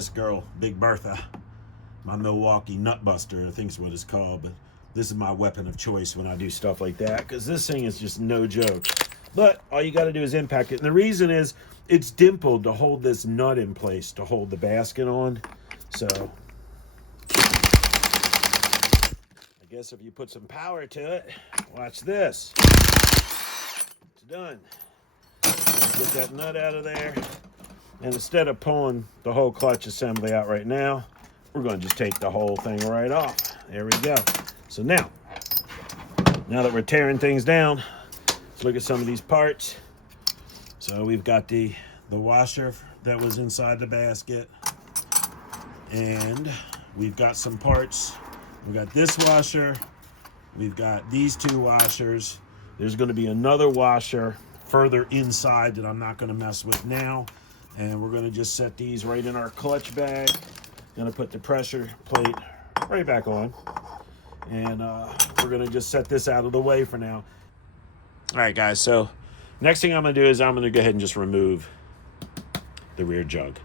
this girl, Big Bertha, my Milwaukee Nutbuster, I think is what it's called, but this is my weapon of choice when I do stuff like that, because this thing is just no joke. But all you got to do is impact it. And the reason is it's dimpled to hold this nut in place, to hold the basket on. So I guess if you put some power to it, watch this. It's done. Get that nut out of there. And instead of pulling the whole clutch assembly out right now, we're going to just take the whole thing right off. There we go. So now that we're tearing things down, let's look at some of these parts. So we've got the washer that was inside the basket. And we've got some parts. We've got this washer. We've got these two washers. There's going to be another washer further inside that I'm not going to mess with now. And we're going to just set these right in our clutch bag. Going to put the pressure plate right back on. And we're going to just set this out of the way for now. All right, guys. So next thing I'm going to do is I'm going to go ahead and just remove the rear jug.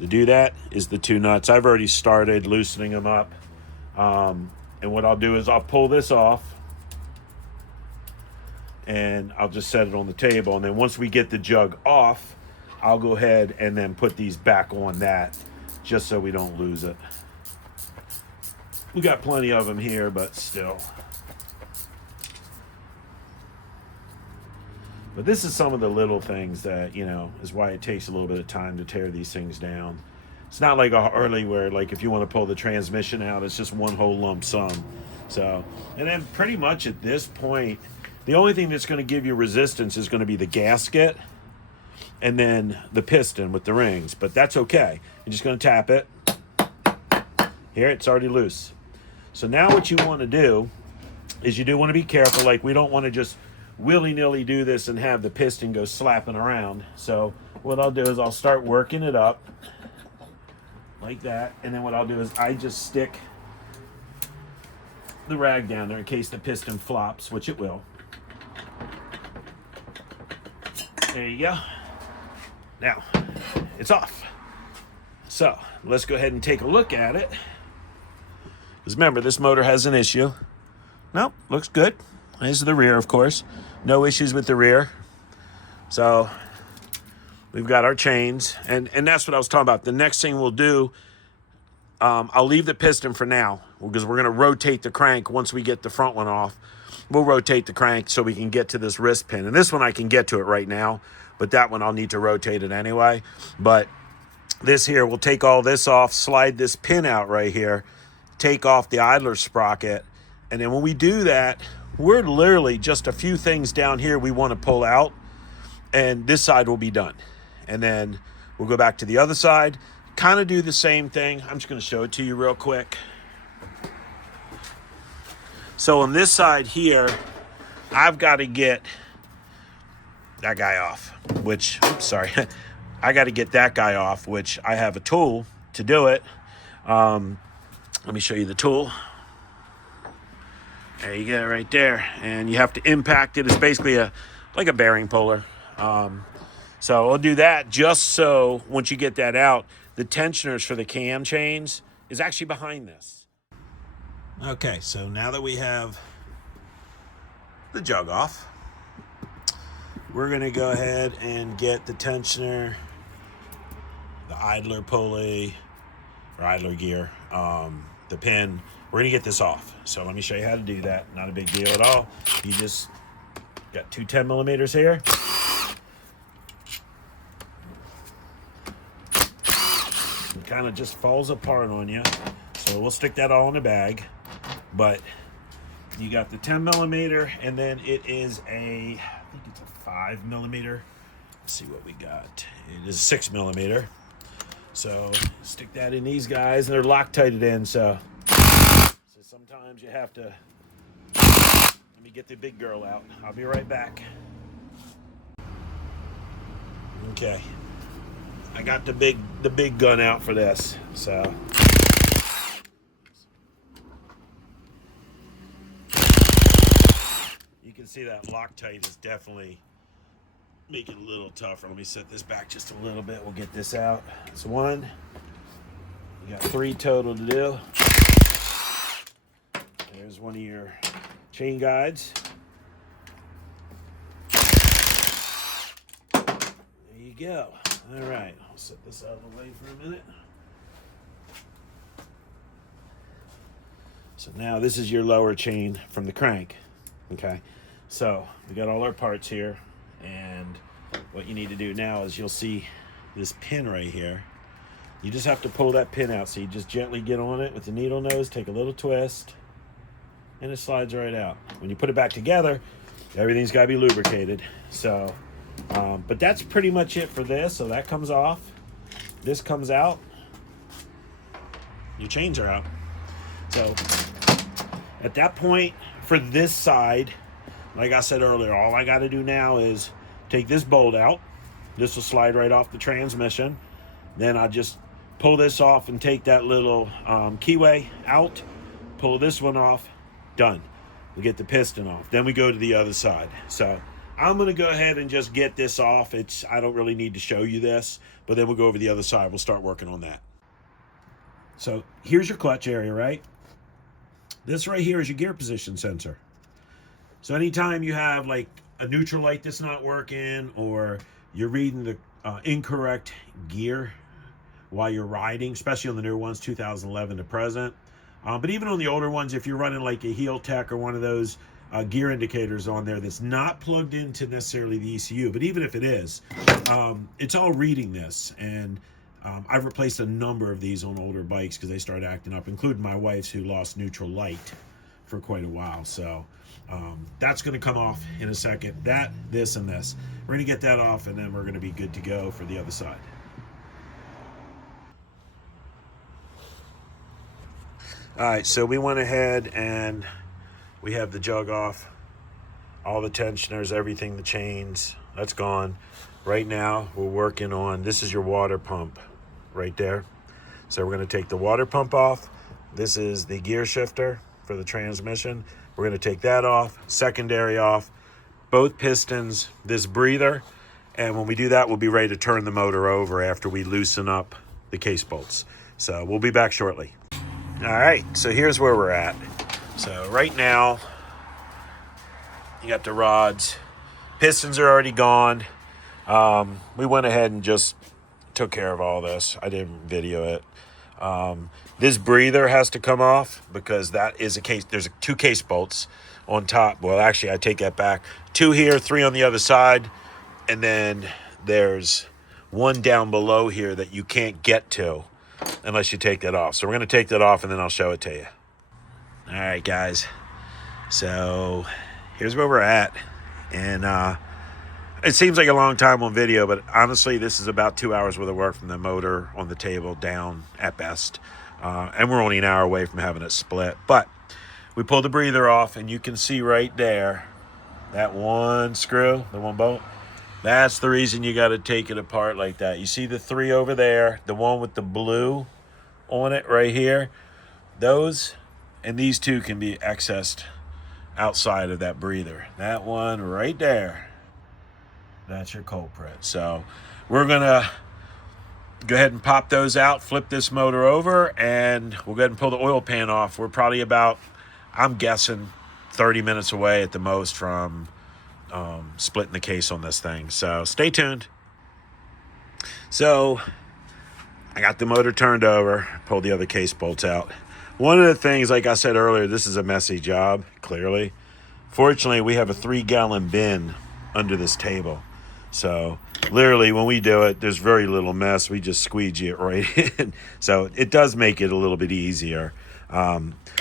To do that is the two nuts. I've already started loosening them up. And what I'll do is I'll pull this off. And I'll just set it on the table. And then once we get the jug off, I'll go ahead and then put these back on that, just so we don't lose it. We got plenty of them here, but still. But this is some of the little things that, you know, is why it takes a little bit of time to tear these things down. It's not like a Harley where, like, if you want to pull the transmission out, it's just one whole lump sum. So, and then pretty much at this point, the only thing that's going to give you resistance is going to be the gasket and then the piston with the rings. But that's okay. You're just going to tap it. Here, it's already loose. So now what you want to do is you do want to be careful. Like, we don't want to just willy-nilly do this and have the piston go slapping around. So what I'll do is I'll start working it up like that. And then what I'll do is I just stick the rag down there in case the piston flops, which it will. There you go. Now, it's off. So, let's go ahead and take a look at it. Because remember, this motor has an issue. Nope, looks good. This is the rear, of course. No issues with the rear. So, we've got our chains. And that's what I was talking about. The next thing we'll do, I'll leave the piston for now, because we're going to rotate the crank once we get the front one off. We'll rotate the crank so we can get to this wrist pin. And this one I can get to it right now, but that one I'll need to rotate it anyway. But this here, we'll take all this off, slide this pin out right here, take off the idler sprocket. And then when we do that, we're literally just a few things down here we want to pull out, and this side will be done. And then we'll go back to the other side, kind of do the same thing. I'm just going to show it to you real quick. So on this side here, I've got to get that guy off, which, sorry, I got to get that guy off, which I have a tool to do it. Let me show you the tool. There you go, right there. And you have to impact it. It's basically like a bearing puller. So I'll do that just so once you get that out, the tensioners for the cam chains is actually behind this. Okay, so now that we have the jug off, we're going to go ahead and get the tensioner, the idler pulley, or idler gear, the pin. We're going to get this off. So let me show you how to do that. Not a big deal at all. You just got two 10 millimeters here. It kind of just falls apart on you. So we'll stick that all in the bag. But you got the 10 millimeter, and then it is I think it's a 5 millimeter. Let's see what we got. It is 6 millimeter. So stick that in these guys, and they're Loctited in. So sometimes you have to. Let me get the big girl out. I'll be right back. Okay, I got the big gun out for this. So. You can see that Loctite is definitely making it a little tougher. Let me set this back just a little bit. We'll get this out. It's one, You got 3 total to do. There's one of your chain guides. There you go. All right, I'll set this out of the way for a minute. So now this is your lower chain from the crank. Okay, so we got all our parts here, and what you need to do now is you'll see this pin right here. You just have to pull that pin out. So you just gently get on it with the needle nose, take a little twist, and it slides right out. When you put it back together, everything's got to be lubricated. So, but that's pretty much it for this. So that comes off. This comes out. Your chains are out. So at that point, for this side, like I said earlier, all I got to do now is take this bolt out. This will slide right off the transmission. Then I just pull this off and take that little keyway out, pull this one off, done. We get the piston off. Then we go to the other side. So I'm going to go ahead and just get this off. I don't really need to show you this, but then we'll go over the other side. We'll start working on that. So here's your clutch area, right? This right here is your gear position sensor. So anytime you have like a neutral light that's not working, or you're reading the incorrect gear while you're riding, especially on the newer ones, 2011 to present. But even on the older ones, if you're running like a Heel Tech or one of those gear indicators on there that's not plugged into necessarily the ECU, but even if it is, it's all reading this. And I've replaced a number of these on older bikes because they started acting up, including my wife's, who lost neutral light for quite a while. So that's going to come off in a second. That, this, and this. We're going to get that off, and then we're going to be good to go for the other side. All right, so we went ahead and we have the jug off, all the tensioners, everything, the chains, that's gone. Right now, we're working on, this is your water pump right there. So we're going to take the water pump off. This is the gear shifter for the transmission. We're going to take that off, secondary off, both pistons, this breather. And when we do that, we'll be ready to turn the motor over after we loosen up the case bolts. So we'll be back shortly. All right, so here's where we're at. So right now, you got the rods. Pistons are already gone. We went ahead and just took care of all this. I didn't video it. This breather has to come off because that is a case. There's 2 case bolts on top. Well, actually, I take that back. 2 here, 3 on the other side. And then there's 1 down below here that you can't get to unless you take that off. So we're going to take that off, and then I'll show it to you. All right, guys. So here's where we're at. And it seems like a long time on video, but honestly, this is about 2 hours worth of work from the motor on the table down at best. And we're only an hour away from having it split. But we pulled the breather off, and you can see right there, that 1 screw, the 1 bolt. That's the reason you got to take it apart like that. You see the 3 over there, the one with the blue on it right here. Those and these 2 can be accessed outside of that breather. That one right there, that's your culprit. So we're going to go ahead and pop those out, flip this motor over, and we'll go ahead and pull the oil pan off. We're probably about, I'm guessing, 30 minutes away at the most from splitting the case on this thing. So stay tuned. So I got the motor turned over, pulled the other case bolts out. One of the things, like I said earlier, this is a messy job, clearly. Fortunately, we have a 3-gallon bin under this table. So literally when we do it, there's very little mess. We just squeegee it right in. So it does make it a little bit easier.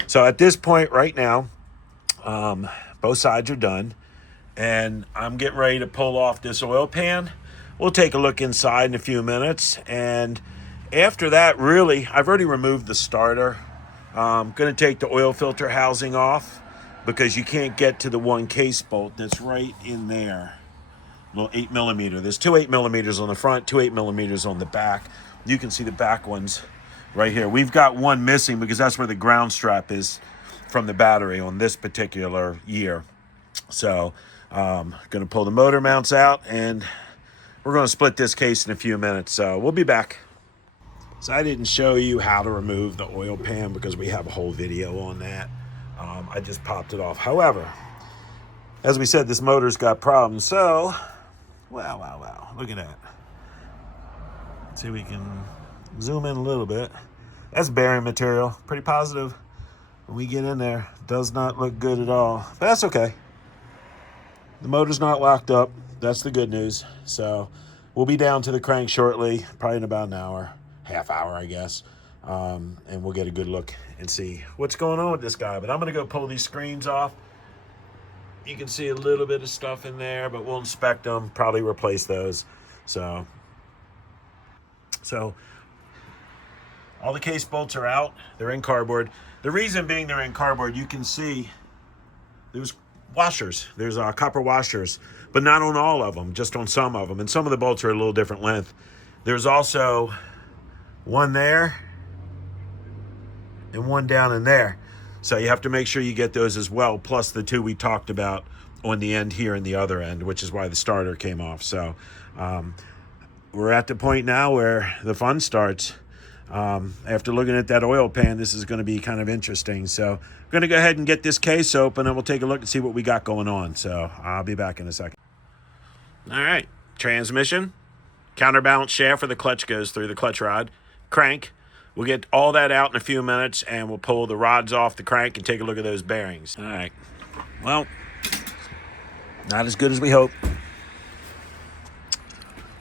So at this point right now, both sides are done. And I'm getting ready to pull off this oil pan. We'll take a look inside in a few minutes. And after that, really, I've already removed the starter. I'm going to take the oil filter housing off because you can't get to the 1 case bolt that's right in there. Little 8mm. There's 2 8mm on the front, 2 8mm on the back. You can see the back ones right here. We've got 1 missing because that's where the ground strap is from the battery on this particular year. So going to pull the motor mounts out, and we're going to split this case in a few minutes. So we'll be back. So I didn't show you how to remove the oil pan because we have a whole video on that. I just popped it off. However, as we said, this motor's got problems. So, wow, look at that. Let's see if we can zoom in a little bit. That's bearing material, pretty positive. When we get in there, does not look good at all, but that's okay. The motor's not locked up. That's the good news. So we'll be down to the crank shortly, probably in about an hour, half hour, I guess. And we'll get a good look and see what's going on with this guy. But I'm going to go pull these screens off. You can see a little bit of stuff in there, but we'll inspect them, probably replace those. So all the case bolts are out. They're in cardboard. The reason being they're in cardboard, you can see there's washers. There's copper washers, but not on all of them, just on some of them. And some of the bolts are a little different length. There's also one there and one down in there. So you have to make sure you get those as well, plus the two we talked about on the end here and the other end, which is why the starter came off. So we're at the point now where the fun starts. After looking at that oil pan, this is going to be kind of interesting. So I'm going to go ahead and get this case open, and we'll take a look and see what we got going on. So I'll be back in a second. All right, transmission, counterbalance shaft where the clutch goes through, the clutch rod, crank. We'll get all that out in a few minutes, and we'll pull the rods off the crank and take a look at those bearings. All right, well, not as good as we hoped.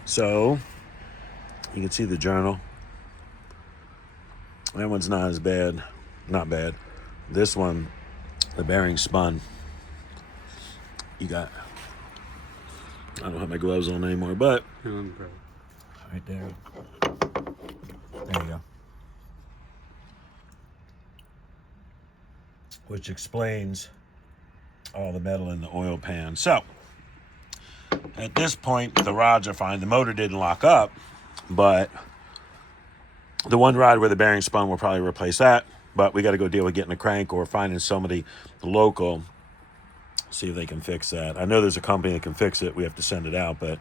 So you can see the journal. That one's not as bad. Not bad. This one, the bearing spun. You got, I don't have my gloves on anymore, but right there. There you go. Which explains all the metal in the oil pan. So at this point, the rods are fine. The motor didn't lock up, but the one rod where the bearing spun, we'll probably replace that. But we got to go deal with getting a crank or finding somebody local, see if they can fix that. I know there's a company that can fix it. We have to send it out, but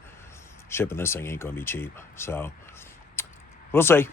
shipping this thing ain't going to be cheap. So we'll see.